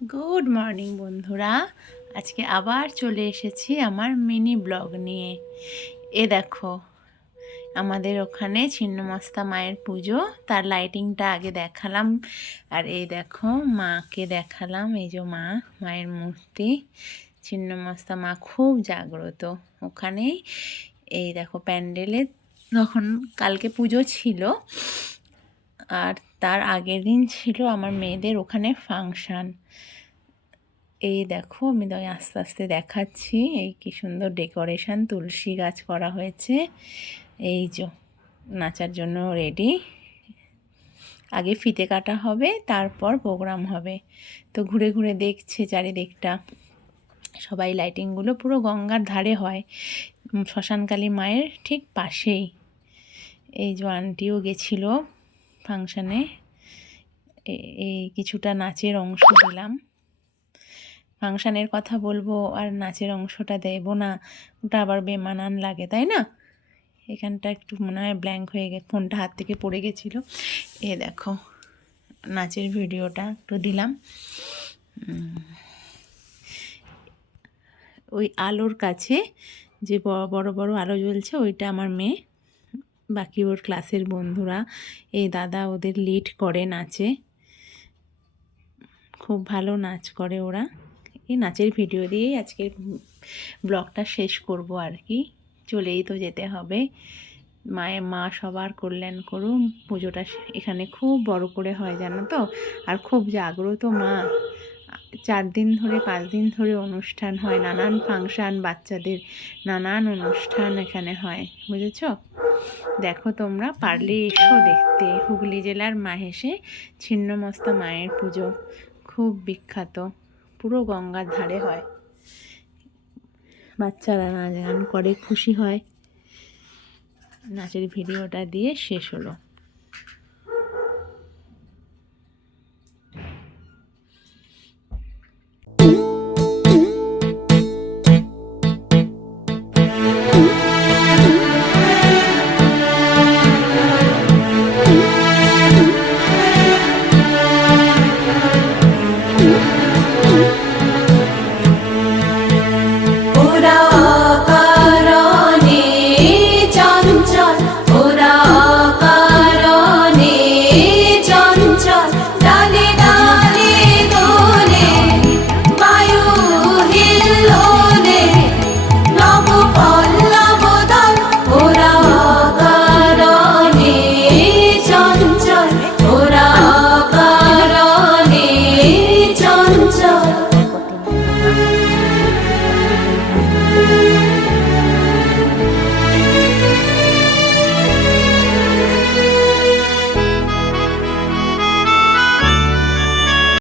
Good morning বন্ধুরা, আজকে আবার চলে এসেছি আমার মিনি ব্লগ নিয়ে। দেখো, আমাদের ওখানে ছিন্নমস্তা মায়ের পুজো, তার লাইটিংটা আগে দেখালাম। আর দেখো, মাকে দেখালাম। এই যে মায়ের মূর্তি, ছিন্নমস্তা মা খুব জাগ্রত ওখানেই। এই দেখো প্যান্ডেলে, তখন কালকে পুজো ছিল আর তার আগের দিন ছিল আমার মেয়েদের ওখানে ফাংশান। এই দেখো, আমি আস্তে আস্তে দেখাচ্ছি। এই কি সুন্দর ডেকোরেশন, তুলসী গাছ করা হয়েছে। এই যে নাচার জন্য রেডি। আগে ফিতে কাটা হবে, তারপর প্রোগ্রাম হবে। তো ঘুরে ঘুরে দেখছে চারিদিকটা সবাই। লাইটিংগুলো পুরো গঙ্গার ধারে হয়, শ্মশানকালী মায়ের ঠিক পাশেই। এই যে আন্টিও গেছিল ফাংশানে। এই কিছুটা নাচের অংশ দিলাম। ফাংশানের কথা বলবো আর নাচের অংশটা দেবো না, ওটা আবার বেমানান লাগে, তাই না? এখানটা একটু মনে হয় ব্ল্যাঙ্ক হয়ে গেছে, ফোনটা হাত থেকে পড়ে গেছিলো। দেখো, নাচের ভিডিওটা একটু দিলাম। ওই আলোর কাছে যে বড় বড় আলো জ্বলছে, ওইটা আমার মেয়ে। বাকি ওর ক্লাসের বন্ধুরা, এই দাদা ওদের লিড করে নাচে। খুব ভালো নাচ করে ওরা। এই নাচের ভিডিও দিয়েই আজকের ব্লগটা শেষ করব আর কি। চলেই তো যেতে হবে। মা সবার কল্যাণ করুন। পুজোটা এখানে খুব বড় করে হয়, জানো তো। আর খুব জাগ্রত মা। 4 দিন ধরে 5 দিন ধরে অনুষ্ঠান হয়, নানান ফাংশান, বাচ্চাদের নানান অনুষ্ঠান এখানে হয়, বুঝেছ? দেখো, তোমরা পারলে এসো দেখতে। হুগলি জেলার মাহেশে ছিন্নমস্তা মায়ের পুজো খুব বিখ্যাত, পুরো গঙ্গার ধারে হয়। বাচ্চারা নাচ গান করে, খুশি হয়। নাচের ভিডিওটা দিয়ে শেষ হলো।